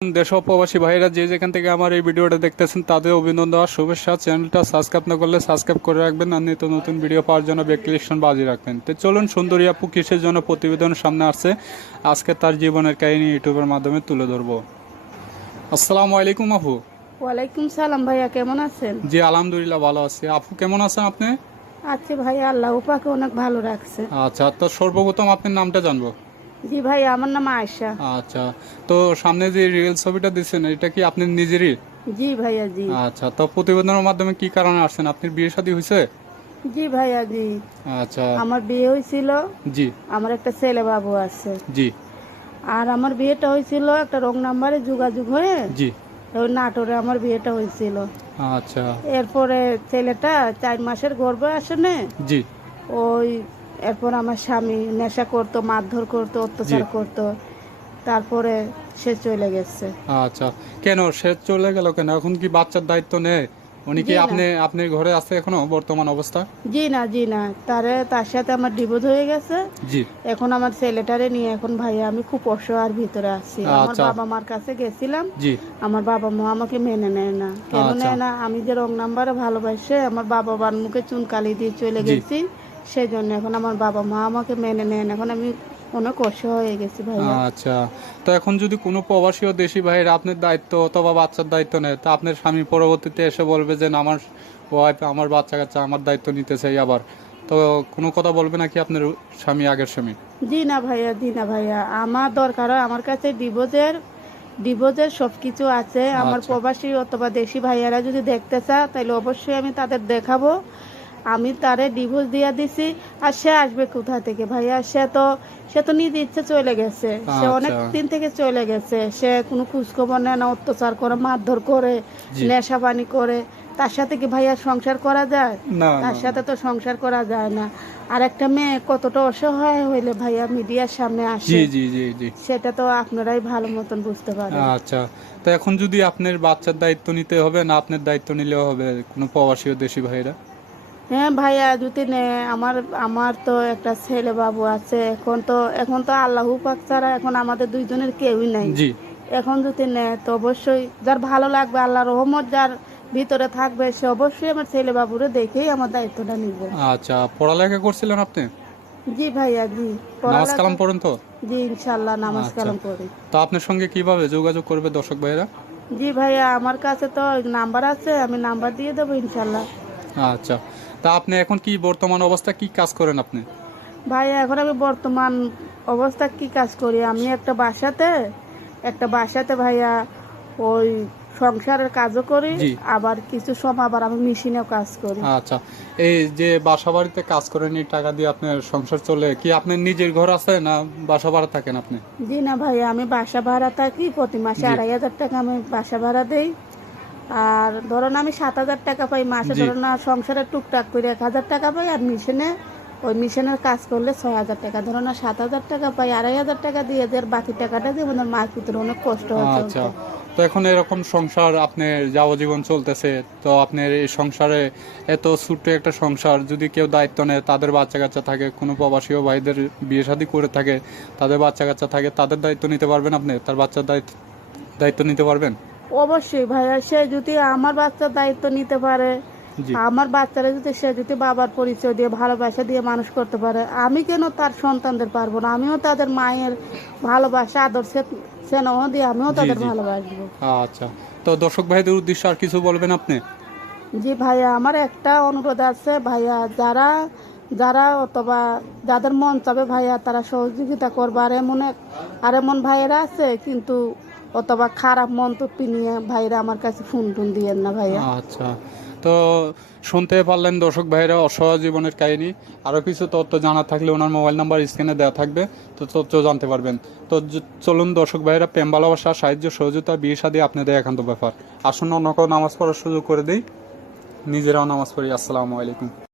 দেশ ও প্রবাসী ভাইরা যে যেখান থেকে আমার এই ভিডিওটা দেখতেছেন তাদের অভিনন্দন দেওয়া শুভেচ্ছা। চ্যানেলটা সাবস্ক্রাইব না করলে সাবস্ক্রাইব করে রাখবেন আর নিত্য নতুন ভিডিও পাওয়ার জন্য বেল ক্লিকশন বাজিয়ে রাখবেন। তো চলুন, সুন্দরী আপু কিসের জন্য প্রতিবেদন সামনে আসছে, আজকে তার জীবনের কাহিনী ইউটিউবের মাধ্যমে তুলে ধরবো। আসসালামু আলাইকুম আপু। ওয়ালাইকুম সালাম ভাইয়া, কেমন আছেন? জি আলহামদুলিল্লাহ ভালো আছি। আপু কেমন আছেন আপনি? আচ্ছা ভাইয়া, আল্লাহ পাকে অনেক ভালো রাখছে। আচ্ছা, তো সর্বপ্রথম আপনার নামটা জানবো। জি ভাইয়া, আমার নাম আয়েশা। আচ্ছা, তো সামনে যে রিয়েল ছবিটা দিচ্ছেন এটা কি আপনি নিজেরই? জি ভাইয়া জি। আচ্ছা, তো প্রতিবেদনের মাধ্যমে কি কারণে আসছেন? আপনার বিয়ে শাদী হয়েছে? জি ভাইয়া জি। আচ্ছা। আমার বিয়ে হয়েছিল। জি। আমার একটা ছেলে বাবু আছে। জি। আর আমার বিয়েটা হয়েছিল একটা রং নাম্বারে যোগাযোগ হয়ে। জি। ওই নাটোরে আমার বিয়েটা হয়েছিল। আচ্ছা। এরপরে ছেলেটা 4 মাসের গর্ভে আসে না। জি। ওই এরপর আমার স্বামী নেশা করতো, মারধর করতো, অত্যাচার করতো। তারপরে সে চলে গেছে। আচ্ছা, কেন সে চলে গেল কেন? এখন কি বাচ্চার দায়িত্ব নেয়? উনি কি জি না। আপনি ঘরে আছে এখনো বর্তমান অবস্থা? জি না, তার সাথে আমার ডিভোর্স হয়ে গেছে। জি। এখন আমার ছেলেটারে নিয়ে এখন ভাইয়া আমি খুব অসহায়ের ভিতরে আছি। আমার আচ্ছা। বাবা মার কাছে গেছিলাম। জি। আমার বাবা মা আমাকে মেনে নেয় না। কেন আচ্ছা। নেয় না? আমি যে রং নাম্বারে ভালোবাসে আমার বাবা মার মুখে চুনকালি দিয়ে চলে জি। গেছি, সেই জন্য এখন আমার বাবা মা আমাকে মেনে নেয় না। এখন আমি অনেক অসহায় হয়ে গেছি ভাইয়া। আচ্ছা, তো এখন যদি কোনো প্রবাসী ও দেশি ভাইয়ের আপনার দায়িত্ব অথবা বাচ্চার দায়িত্ব নেয়, তা আপনার স্বামী পরবর্তীতে এসে বলবে যে না, আমার ওয়াইফ আমার বাচ্চা কাচ্চা আমার দায়িত্ব নিতে চাই আবার, তো কোনো কথা বলবে নাকি আপনার স্বামী, আগের স্বামী? জি না ভাইয়া, আমার দরকার হয় আমার কাছে ডিভোর্সের সবকিছু আছে। আমার আচ্ছা। প্রবাসী অথবা দেশি ভাইয়ারা যদি দেখতে চায় তাহলে অবশ্যই আমি তাদের দেখাবো। আমি তারে ডিভোর্স দিয়ে দিছি। আর সে আসবে কোথা থেকে ভাইয়া? সে তো নিজে ইচ্ছে চলে গেছে। সে অনেক আচ্ছা। দিন থেকে চলে গেছে। সে কোনো খোঁজখবর নেয় না, অত্যাচার করে, মারধর করে, জি। নেশা পানি করে। তার সাথে কি ভাইয়া সংসার করা যায়? না, তার না, সাথে তো সংসার করা যায় না। আর একটা মেয়ে কতটা অসহায় হইলে ভাইয়া মিডিয়ার সামনে জি, আসে, জি, জি, জি। সেটা তো আপনারাই ভালো মতন বুঝতে পারেন। আচ্ছা, তো এখন যদি আপনার বাচ্চার দায়িত্ব নিতে হবে না আপনার দায়িত্ব নিলেও হবে কোনো প্রবাসী ও দেশি ভাইরা? হ্যাঁ ভাইয়া, যদি নেয়, আমার আমার তো একটা ছেলে বাবু আছে। এখন তো আল্লাহ পাক ছাড়া এখন আমাদের দুইজনের কেউই নাই। জি। এখন যদি নেয় তো অবশ্যই যার ভালো লাগবে, আল্লাহ রহমত যার ভিতরে থাকবে, সে অবশ্যই আমার ছেলে বাবুরে দেখেই আমার দায়িত্বটা নিবে। আচ্ছা, পড়ালেখা করছিলেন আপনি? জি ভাইয়া জি। নামাজ পড়ালেখা। কালাম পড়েন তো? জি ইনশাল্লাহ নামাজ আচ্ছা, কালাম পড়ি। তো আপনার সঙ্গে কিভাবে যোগাযোগ করবে দর্শক ভাইরা? জি ভাইয়া, আমার কাছে তো নাম্বার আছে, আমি নাম্বার দিয়ে দেবো ইনশাল্লাহ। আচ্ছা, তা আপনি এখন কি বর্তমান অবস্থা কি কাজ করেন আপনি? ভাইয়া এখন আমি বর্তমান অবস্থা কি কাজ করি? আমি একটা বাসাতে ভাইয়া ওই সংসারের কাজও করি। জি। আবার কিছু সময় আবার আমি মেশিনেও কাজ করি। আচ্ছা, এই যে বাসা বাড়িতে কাজ করেন এই টাকা দিয়ে আপনার সংসার চলে, কি আপনার নিজের ঘর আছে না বাসা ভাড়া থাকেন আপনি? জি না ভাইয়া, আমি বাসা ভাড়া থাকি। প্রতি মাসে জি। 2,500 টাকা আমি বাসা ভাড়া দেই। আর ধরুন আমি 7,000 টাকা পাই মাসে। জি। ধরুন না সংসারে টুকটাক করে 1,000 টাকা পাই। আর মিশনের কাজ করলে 6,000 টাকা। ধরুন না 7,000 টাকা পাই, 2,500 টাকা দিয়ে যে বাকি টাকাটা দিয়ে আমাদের মায়ের ভিতরে অনেক কষ্ট হয় আচ্ছা, চলতে। তো এখন এরকম সংসার আপনার যাবজ্জীবন চলতেছে, তো আপনার এই সংসারে এত ছোট্ট একটা সংসার যদি কেউ দায়িত্ব নেয়, তাদের বাচ্চা কাচ্চা থাকে, কোনো প্রবাসীও ভাইদের বিয়ে শাদী করে থাকে, তাদের বাচ্চা কাচ্চা থাকে, তাদের দায়িত্ব নিতে পারবেন আপনি? তার বাচ্চার দায়িত্ব নিতে পারবেন? অবশ্যই ভাইয়া, সে যদি আমার বাচ্চার দায়িত্ব নিতে পারে, জি। আমার বাচ্চারা সে যদি বাবার পরিচয় দিয়ে ভালোবাসা দিয়ে মানুষ করতে পারে, আমি কেন তার সন্তানদের পারবো না? আমিও তাদের মায়ের ভালোবাসা, আদর, স্নেহ দিয়ে আমিও জি। তাদের জি। ভালোবাসবো। আচ্ছা, তো দর্শক ভাইদের উদ্দেশ্যে আর কিছু বলবেন আপনি? জি ভাইয়া, আমার একটা অনুরোধ আছে ভাইয়া, যারা যারা অথবা যাদের মন চাবে ভাইয়া তারা সহযোগিতা করবে। আর এমন ভাইয়েরা আছে কিন্তু অথবা খারাপ মন্তব্য নিয়ে ভাইরা আমার কাছে ফোন টোন দিয়েন না ভাইয়া। আচ্ছা, তো শুনতে পারলেন দর্শক ভাইরা অসহায় জীবনের কাহিনী। আরও কিছু তথ্য জানা থাকলে ওনার মোবাইল নাম্বার স্ক্রিনে দেওয়া থাকবে, তো তথ্য জানতে পারবেন। তো চলুন দর্শক ভাইরা, প্রেম ভালোবাসা সাহায্য সহযোগিতা বিয়ে শাদী আপনাদের একান্ত ব্যাপার। আসুন অন্য কেউ নামাজ পড়ার সুযোগ করে দিই, নিজেরাও নামাজ পড়ি। আসসালামু আলাইকুম।